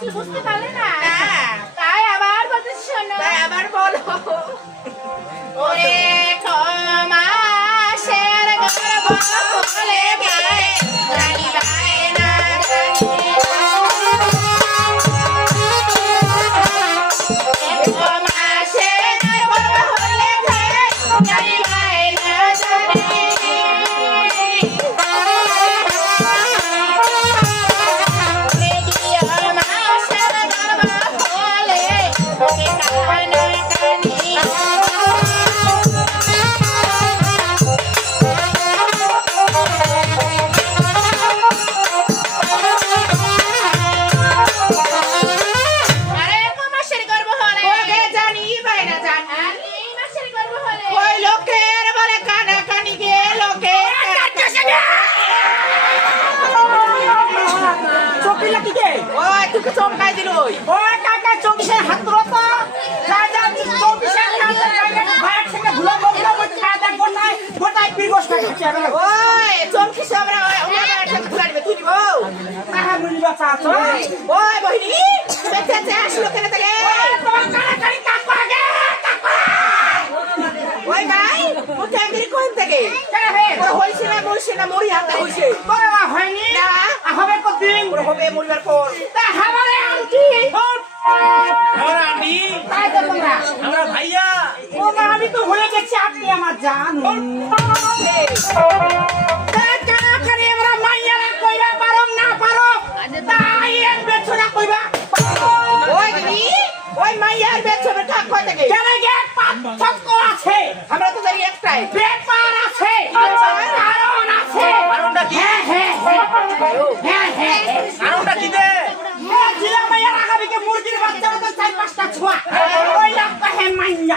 বলছি বুঝতে পারলে না? হ্যাঁ। তাই আবার বলতে শোনো। আবার বলো। ওরে ক্ষমা চমকাই দিল ওই। ও কাকা চব্বিশের হাত তো। চব্বিশের ভাইয়ের থেকে ভুলে খাওয়া খাচ্ছে ওই চমকিস আমরা তুই দিব ওই বহিনী আসলো কেন ওই ভাই ও কোন থেকে না মরছে না মরি হাতে তোর হয়নি। না। হবে কতদিন? ওর হবে মরিবার পর। জান। কাড়াকাড়ি আমরা মাইয়ারা কইরা পারম না পারো? তাই এক বেছরা কইবা? ওই দিদি ওই মাইয়ার বেচবে ঠাক কয় থেকে? কেন গে পার্থক্য আছে। আমরা তো জানি একটাই। ব্যাপার আছে। কারণ আছে। কারণটা কি? হ্যাঁ হ্যাঁ হ্যাঁ। হ্যাঁ হ্যাঁ কারণটা কি দে হ্যাঁ জিলা মাইয়ার আগামীকে মুরগির বাচ্চা মতো চার পাঁচটা ছোয়া। ওই লাগবে হে মাইয়া।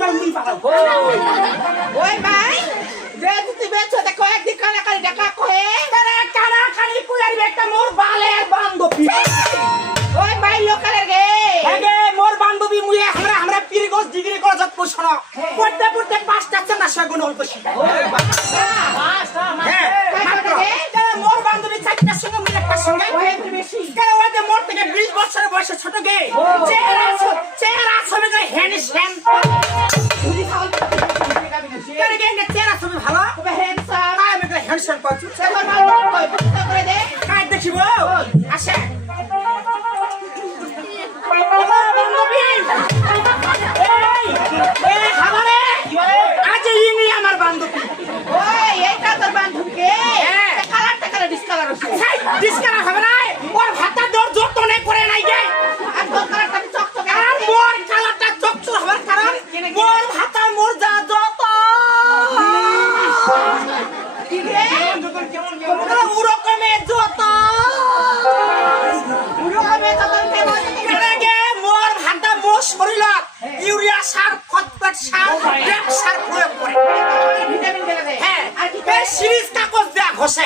মই মুই পাবো ওই ভাই যে তুই বেচছো দেখো একদিন কানা কালি টাকা কয়ে তারে কানা খালি কুলাইবে একটা মোর বালের বান্ধবী। ওই ভাই লোকালের গে। আগে মোর বান্ধবী মুই আমরা আমরা পিরিগস ডিগ্রি কলেজত পড়ছন পড়তে পড়তে পাঁচটা চেনা সেগুন অল্প শিখা হ্যাঁ মোর বান্ধবী চারটার সঙ্গে মুই একটা সঙ্গে। ওই মোর থেকে বিশ বছরের বয়সে ছোট গে চেহারা চেহারা ছবি করে হ্যান গে চেহারা ছবি ভালো? হ্যান্ডসাম আমি হ্যান্ড হ্যান্ড করছি কাগজ দেয়া ঘষে।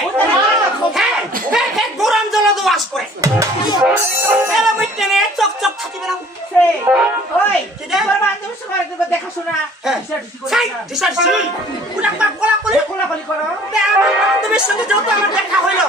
হ্যাঁ হ্যাঁ হ্যাঁ গরম জল দোয়াশ করে। চক চক আমার বান্ধবীর দেখাশোনা। করো তে সঙ্গে যেহেতু আমার দেখা হইল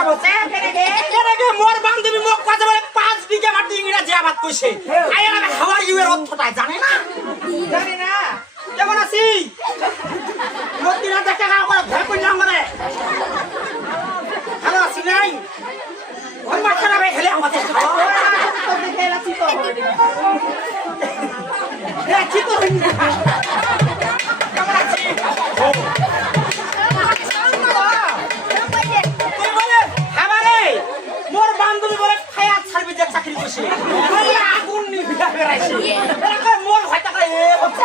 এর আগে মোর বান্ধবী মোক কথা বলে পাঁচ বিঘা মাটি ইংরেজি আবাদ কইছে। আই আমি হাওয়ার ইউ এর অর্থটা জানে না। জানি না। কেমন আছি? নদীরা দেখে করে ভয় কই না মানে ভালো আছি নাই? ওর মাথা ভাই হেলে আমাদের দেখে এলাছি তো। তো বলে আগুন নিভিয়া বেড়াইছে। মন হয় হচ্ছে।